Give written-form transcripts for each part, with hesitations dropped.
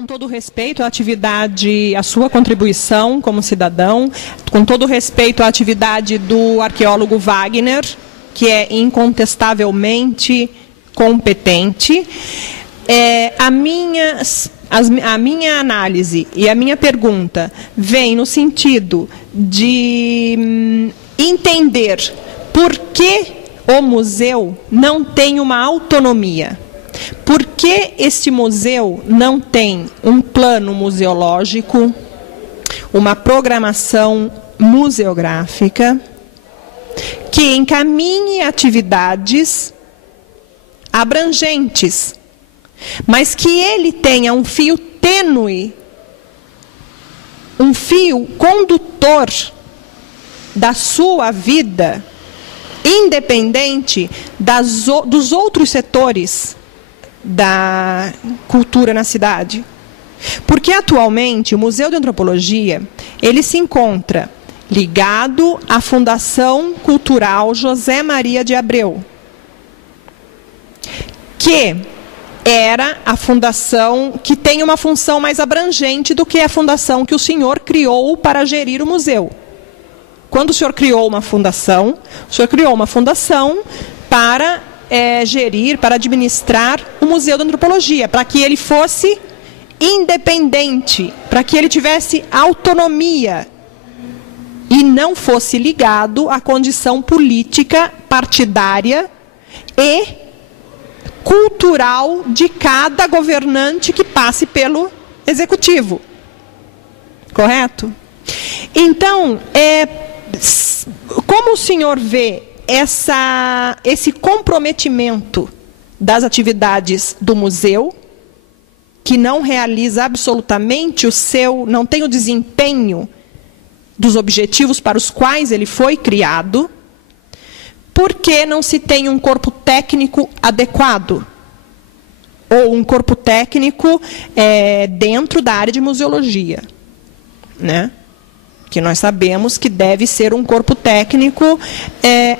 com todo respeito à atividade, à sua contribuição como cidadão, com todo respeito à atividade do arqueólogo Wagner, que é incontestavelmente competente, a minha análise e a minha pergunta vem no sentido de entender por que o museu não tem uma autonomia. Por que este museu não tem um plano museológico, uma programação museográfica, que encaminhe atividades abrangentes, mas que ele tenha um fio tênue, um fio condutor da sua vida, independente dos outros setores da cultura na cidade? Porque atualmente o Museu de Antropologia ele se encontra ligado à Fundação Cultural José Maria de Abreu, que era a fundação que tem uma função mais abrangente do que a fundação que o senhor criou para gerir o museu. Quando o senhor criou uma fundação, o senhor criou uma fundação para gerir, para administrar o Museu da Antropologia, para que ele fosse independente, para que ele tivesse autonomia e não fosse ligado à condição política, partidária e cultural de cada governante que passe pelo executivo. Correto? Então, como o senhor vê esse comprometimento das atividades do museu, que não realiza absolutamente não tem o desempenho dos objetivos para os quais ele foi criado, porque não se tem um corpo técnico adequado, ou um corpo técnico dentro da área de museologia, né? Que nós sabemos que deve ser um corpo técnico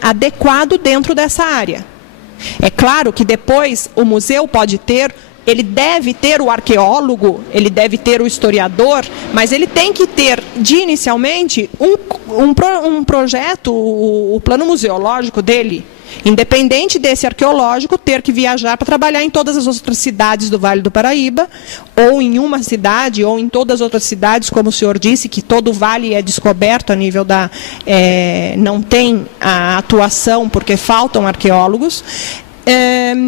adequado dentro dessa área. É claro que depois o museu ele deve ter o arqueólogo, ele deve ter o historiador, mas ele tem que ter, inicialmente, um projeto, o plano museológico dele, independente desse arqueológico ter que viajar para trabalhar em todas as outras cidades do Vale do Paraíba, ou em uma cidade, ou em todas as outras cidades, como o senhor disse, que todo o vale é descoberto a nível não tem a atuação porque faltam arqueólogos.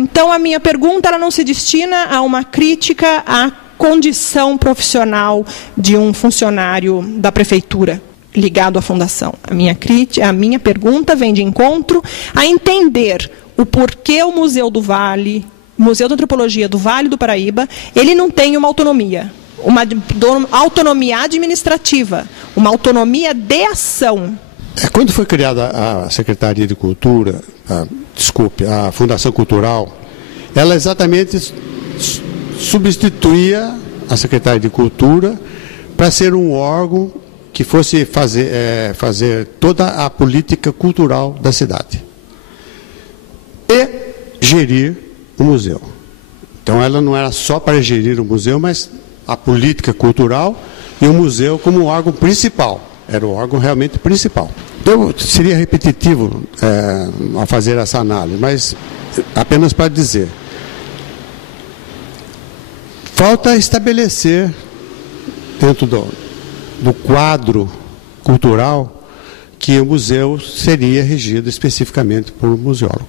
Então, a minha pergunta ela não se destina a uma crítica à condição profissional de um funcionário da prefeitura ligado à fundação. A minha pergunta vem de encontro a entender o porquê o Museu do Vale, o Museu de Antropologia do Vale do Paraíba, ele não tem uma autonomia administrativa, uma autonomia de ação. Quando foi criada a Secretaria de Cultura, a Fundação Cultural, ela exatamente substituía a Secretaria de Cultura para ser um órgão que fosse fazer toda a política cultural da cidade e gerir o museu. Então, ela não era só para gerir o museu, mas a política cultural e o museu como órgão principal. Era o órgão realmente principal. Então, seria repetitivo ao fazer essa análise, mas apenas para dizer. Falta estabelecer, dentro do quadro cultural, que o museu seria regido especificamente por um museólogo.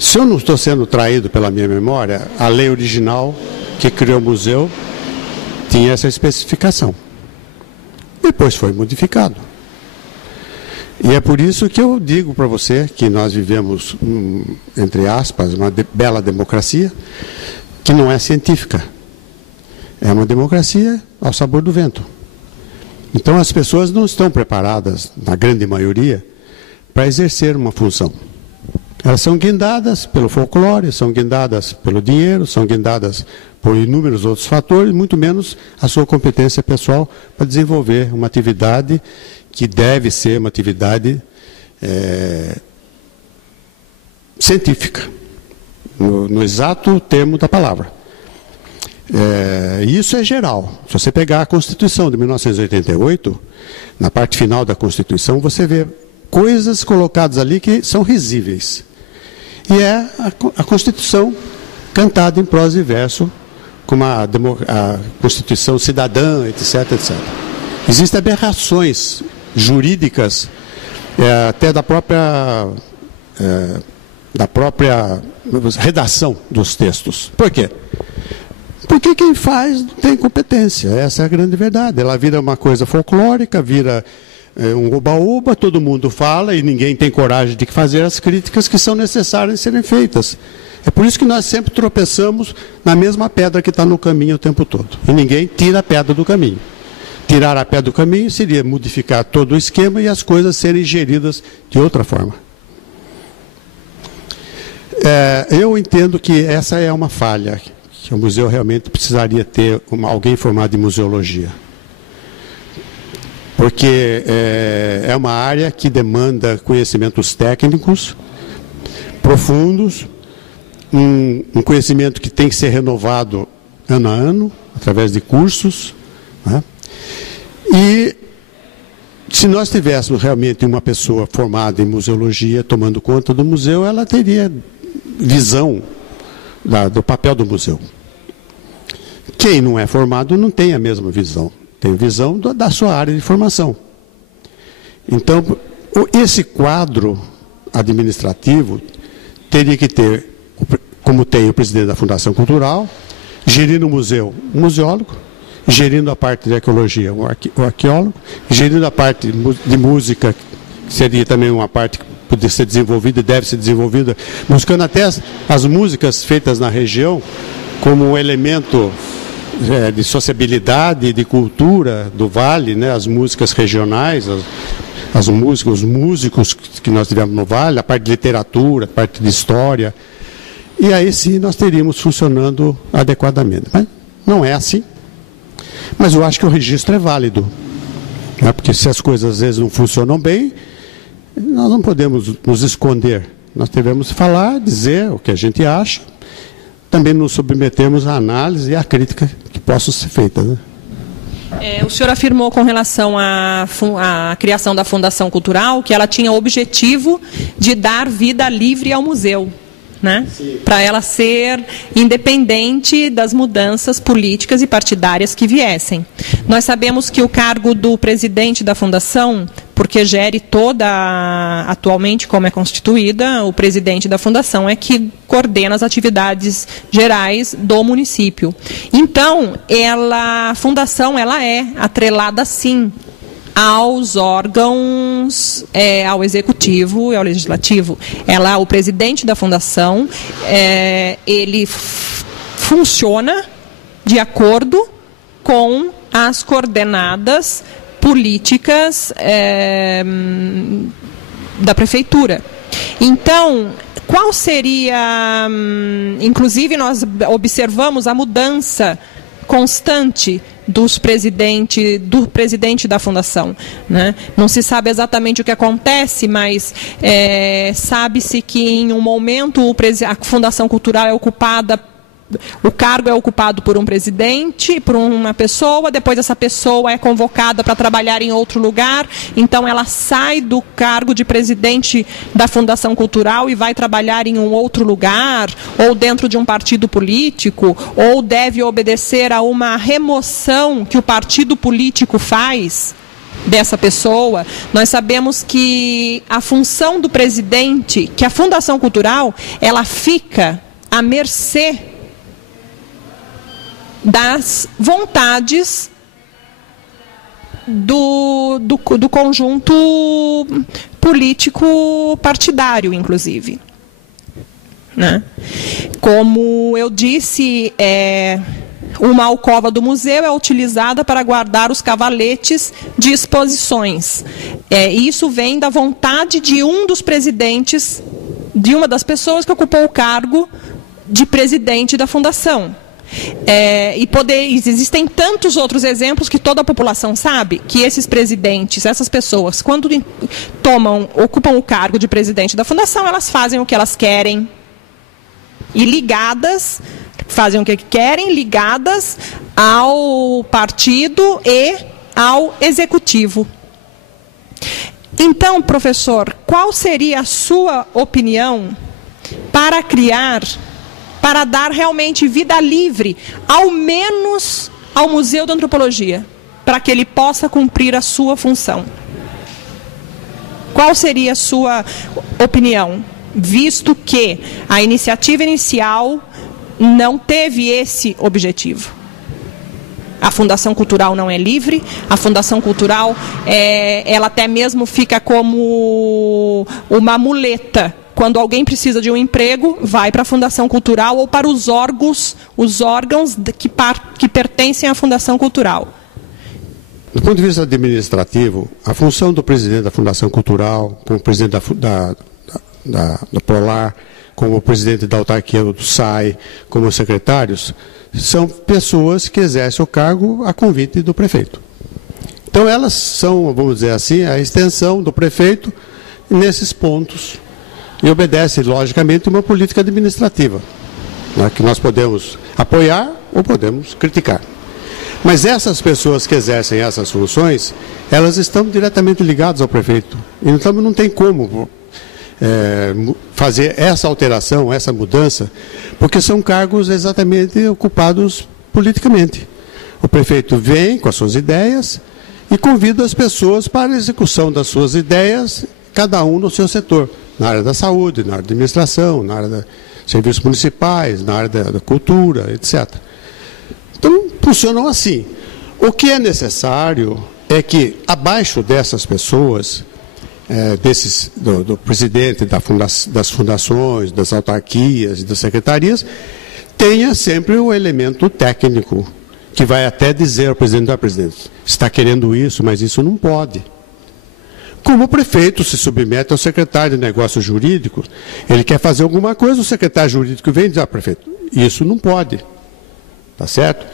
Se eu não estou sendo traído pela minha memória, a lei original que criou o museu tinha essa especificação. Depois foi modificado. E é por isso que eu digo para você que nós vivemos, entre aspas, uma bela democracia, que não é científica. É uma democracia ao sabor do vento. Então as pessoas não estão preparadas, na grande maioria, para exercer uma função. Elas são guindadas pelo folclore, são guindadas pelo dinheiro, são guindadas por inúmeros outros fatores, muito menos a sua competência pessoal para desenvolver uma atividade que deve ser uma atividade científica, no exato termo da palavra. Isso é geral. Se você pegar a Constituição de 1988, na parte final da Constituição, você vê coisas colocadas ali que são risíveis. E é a Constituição cantada em prosa e verso, como a Constituição cidadã, etc, etc. Existem aberrações jurídicas, até da própria redação dos textos. Por quê? Porque quem faz não tem competência, essa é a grande verdade. Ela vira uma coisa folclórica, vira um oba-oba, todo mundo fala e ninguém tem coragem de fazer as críticas que são necessárias serem feitas. É por isso que nós sempre tropeçamos na mesma pedra que está no caminho o tempo todo. E ninguém tira a pedra do caminho. Tirar a pedra do caminho seria modificar todo o esquema e as coisas serem geridas de outra forma. Eu entendo que essa é uma falha, que o museu realmente precisaria ter alguém formado em museologia. Porque é uma área que demanda conhecimentos técnicos profundos, um conhecimento que tem que ser renovado ano a ano, através de cursos, né? E se nós tivéssemos realmente uma pessoa formada em museologia tomando conta do museu, ela teria visão do papel do museu. Quem não é formado não tem a mesma visão, tem visão da sua área de formação. Então, esse quadro administrativo teria que ter, como tem o presidente da Fundação Cultural, gerindo o museu, um museólogo, gerindo a parte de arqueologia, o arqueólogo, gerindo a parte de música, que seria também uma parte que poderia ser desenvolvida e deve ser desenvolvida, buscando até as músicas feitas na região como um elemento de sociabilidade, de cultura do Vale, né? As músicas regionais, os músicos que nós tivemos no Vale, a parte de literatura, a parte de história, e aí sim nós teríamos funcionando adequadamente. Mas não é assim. Mas eu acho que o registro é válido, né? Porque se as coisas às vezes não funcionam bem, nós não podemos nos esconder. Nós devemos falar, dizer o que a gente acha, também nos submetemos à análise e à crítica que possam ser feitas, né? O senhor afirmou com relação à criação da Fundação Cultural que ela tinha o objetivo de dar vida livre ao museu, né? Para ela ser independente das mudanças políticas e partidárias que viessem. Nós sabemos que o cargo do presidente da Fundação, porque gere atualmente como é constituída, o presidente da Fundação é que coordena as atividades gerais do município. Então, a Fundação ela é atrelada, sim, aos órgãos, ao Executivo e ao Legislativo. O presidente da Fundação, ele funciona de acordo com as coordenadas políticas da Prefeitura. Então, qual seria... Inclusive, nós observamos a mudança constante do presidente da Fundação, né? Não se sabe exatamente o que acontece, mas sabe-se que em um momento a Fundação Cultural é ocupada, o cargo é ocupado por um presidente, por uma pessoa, depois essa pessoa é convocada para trabalhar em outro lugar, então ela sai do cargo de presidente da Fundação Cultural e vai trabalhar em um outro lugar, ou dentro de um partido político, ou deve obedecer a uma remoção que o partido político faz dessa pessoa. Nós sabemos que a função do presidente, que a Fundação Cultural, ela fica à mercê das vontades do conjunto político partidário, inclusive, né? Como eu disse, uma alcova do museu é utilizada para guardar os cavaletes de exposições. Isso vem da vontade de um dos presidentes, de uma das pessoas que ocupou o cargo de presidente da Fundação. Existem tantos outros exemplos que toda a população sabe que esses presidentes, essas pessoas, quando ocupam o cargo de presidente da Fundação, elas fazem o que elas querem e ligadas fazem o que querem, ligadas ao partido e ao executivo. Então, professor, qual seria a sua opinião para dar realmente vida livre, ao menos ao Museu da Antropologia, para que ele possa cumprir a sua função? Qual seria a sua opinião, visto que a iniciativa inicial não teve esse objetivo? A Fundação Cultural não é livre, a Fundação Cultural, ela até mesmo fica como uma muleta. Quando alguém precisa de um emprego, vai para a Fundação Cultural ou para os órgãos que pertencem à Fundação Cultural. Do ponto de vista administrativo, a função do presidente da Fundação Cultural, como presidente da Polar, como presidente da autarquia do SAI, como secretários, são pessoas que exercem o cargo a convite do prefeito. Então elas são, vamos dizer assim, a extensão do prefeito nesses pontos e obedece, logicamente, uma política administrativa, né, que nós podemos apoiar ou podemos criticar. Mas essas pessoas que exercem essas funções, elas estão diretamente ligadas ao prefeito. Então não tem como fazer essa alteração, essa mudança, porque são cargos exatamente ocupados politicamente. O prefeito vem com as suas ideias e convida as pessoas para a execução das suas ideias, cada um no seu setor, na área da saúde, na área da administração, na área dos serviços municipais, na área da cultura, etc. Então, funcionam assim. O que é necessário é que, abaixo dessas pessoas, do presidente das fundações, das autarquias e das secretarias, tenha sempre o elemento técnico, que vai até dizer ao presidente: presidente, está querendo isso, mas isso não pode. Como o prefeito se submete ao secretário de negócios jurídicos, ele quer fazer alguma coisa, o secretário jurídico vem e diz: prefeito, isso não pode. Tá certo?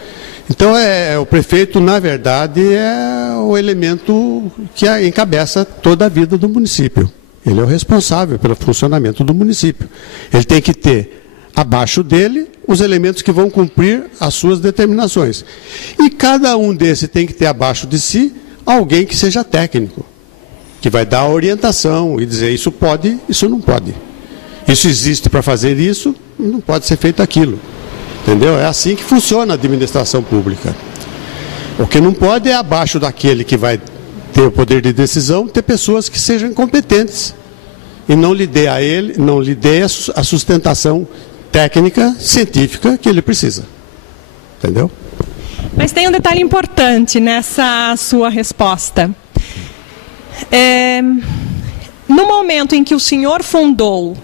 Então, o prefeito, na verdade, é o elemento que encabeça toda a vida do município. Ele é o responsável pelo funcionamento do município. Ele tem que ter, abaixo dele, os elementos que vão cumprir as suas determinações. E cada um desses tem que ter, abaixo de si, alguém que seja técnico, que vai dar a orientação e dizer: isso pode, isso não pode. Isso existe para fazer isso, não pode ser feito aquilo. Entendeu? É assim que funciona a administração pública. O que não pode é, abaixo daquele que vai ter o poder de decisão, ter pessoas que sejam incompetentes e não lhe dê a sustentação técnica, científica que ele precisa. Entendeu? Mas tem um detalhe importante nessa sua resposta. No momento em que o senhor fundou,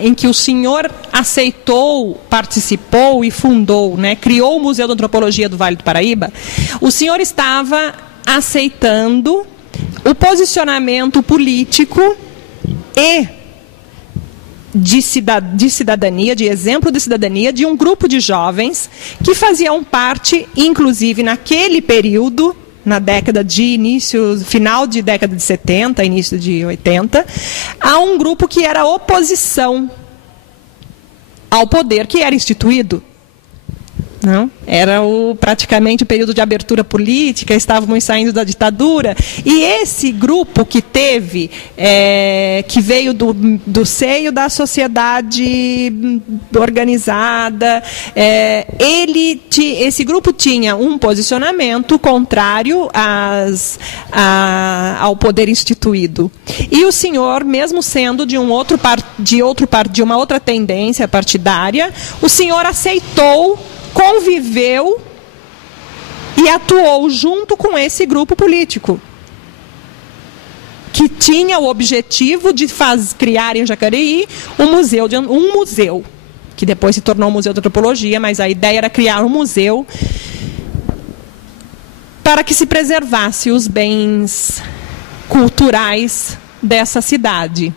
em que o senhor aceitou, participou e fundou, né, criou o Museu da Antropologia do Vale do Paraíba, o senhor estava aceitando o posicionamento político e de cidadania, de exemplo de cidadania, de um grupo de jovens que faziam parte, inclusive naquele período, na década de final de década de 70, início de 80, a um grupo que era oposição ao poder que era instituído. Não? Era praticamente o período de abertura política, estávamos saindo da ditadura, e esse grupo que teve, que veio do seio da sociedade organizada, esse grupo tinha um posicionamento contrário ao poder instituído. E o senhor, mesmo sendo de uma outra tendência partidária, o senhor aceitou, conviveu e atuou junto com esse grupo político, que tinha o objetivo de criar em Jacareí um museu, que depois se tornou o Museu da Antropologia, mas a ideia era criar um museu para que se preservasse os bens culturais dessa cidade.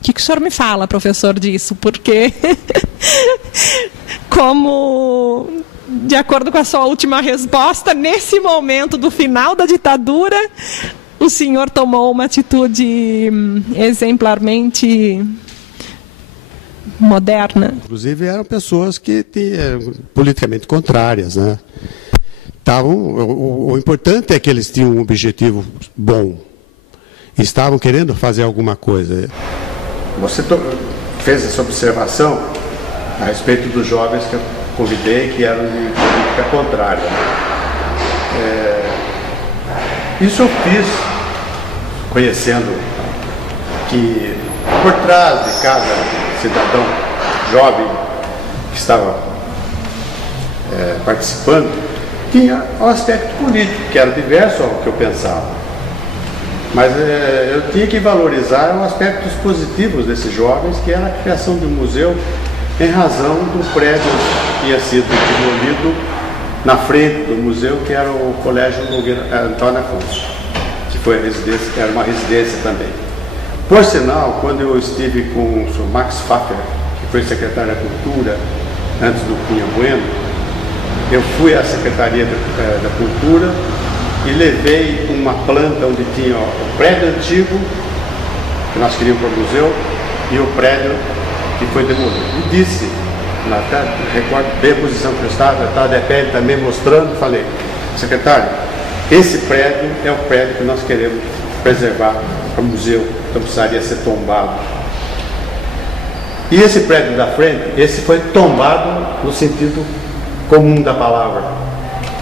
O que o senhor me fala, professor, disso? Porque, de acordo com a sua última resposta, nesse momento do final da ditadura, o senhor tomou uma atitude exemplarmente moderna. Inclusive eram pessoas que eram politicamente contrárias, né? O importante é que eles tinham um objetivo bom. Estavam querendo fazer alguma coisa. Você fez essa observação a respeito dos jovens que eu convidei, que eram de política contrária. Isso eu fiz conhecendo que por trás de cada cidadão jovem que estava participando, tinha um aspecto político, que era diverso ao que eu pensava. Mas eu tinha que valorizar os aspectos positivos desses jovens, que era a criação de um museu em razão do prédio que tinha sido demolido na frente do museu, que era o Colégio Antônio Afonso, que foi a residência, que era uma residência também. Por sinal, quando eu estive com o Sr. Max Pfaffer, que foi secretário da Cultura antes do Cunha Bueno, eu fui à Secretaria da Cultura e levei uma planta onde tinha o prédio antigo, que nós queríamos para o museu, e o prédio que foi demolido. E disse, até recordo bem a posição que eu estava de pé também mostrando, falei, secretário, esse prédio é o prédio que nós queremos preservar para o museu, então precisaria ser tombado. E esse prédio da frente, esse foi tombado no sentido comum da palavra.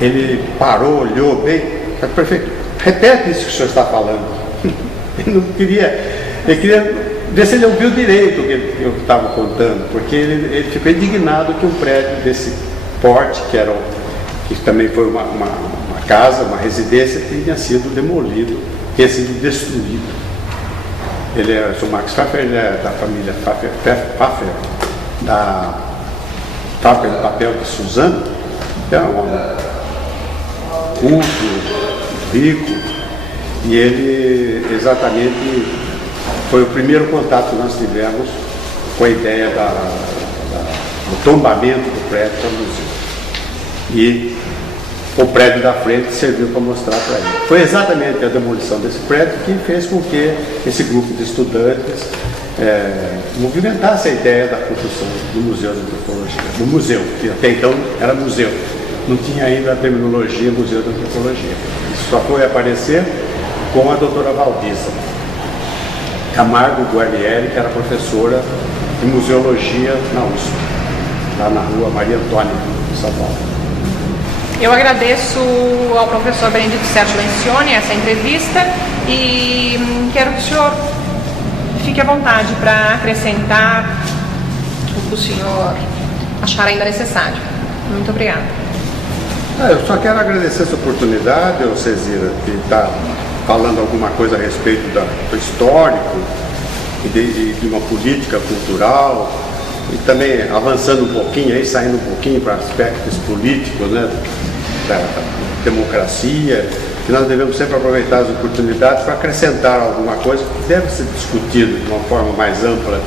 Ele parou, olhou bem, prefeito, repete isso que o senhor está falando. Ele queria ver se ele ouviu direito o que eu estava contando, porque ele ficou indignado que um prédio desse porte, que também foi uma casa, uma residência, tinha sido demolido, tinha sido destruído. Ele é o Sr. Max Pfaffer, ele é da família Pfaffer, da fábrica de papel de Suzano, que é um homem culto, rico, e ele exatamente foi o primeiro contato que nós tivemos com a ideia do tombamento do prédio para o museu. E o prédio da frente serviu para mostrar para ele. Foi exatamente a demolição desse prédio que fez com que esse grupo de estudantes movimentasse a ideia da construção do Museu de Antropologia. Do museu, que até então era museu. Não tinha ainda a terminologia Museu de Antropologia. Isso só foi aparecer com a doutora Valdisa Camargo Guarnieri, que era professora de museologia na USP, lá na rua Maria Antônia, em São Paulo. Eu agradeço ao professor Benedito Sérgio Lencioni essa entrevista e quero que o senhor fique à vontade para acrescentar o que o senhor achar ainda necessário. Muito obrigada. Eu só quero agradecer essa oportunidade, Cezira, de estar falando alguma coisa a respeito do histórico e de uma política cultural, e também avançando um pouquinho, aí, saindo um pouquinho para aspectos políticos, né, da democracia, que nós devemos sempre aproveitar as oportunidades para acrescentar alguma coisa que deve ser discutido de uma forma mais ampla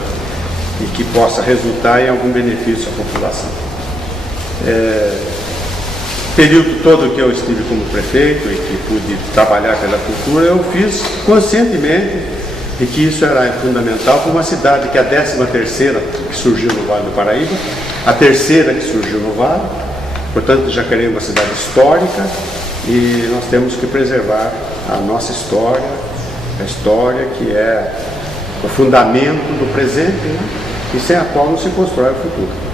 e que possa resultar em algum benefício à população. Período todo que eu estive como prefeito e que pude trabalhar pela cultura, eu fiz conscientemente e que isso era fundamental para uma cidade que é a 13ª que surgiu no Vale do Paraíba, a terceira que surgiu no Vale, portanto Jacareí é uma cidade histórica e nós temos que preservar a nossa história, a história que é o fundamento do presente, né? E sem a qual não se constrói o futuro.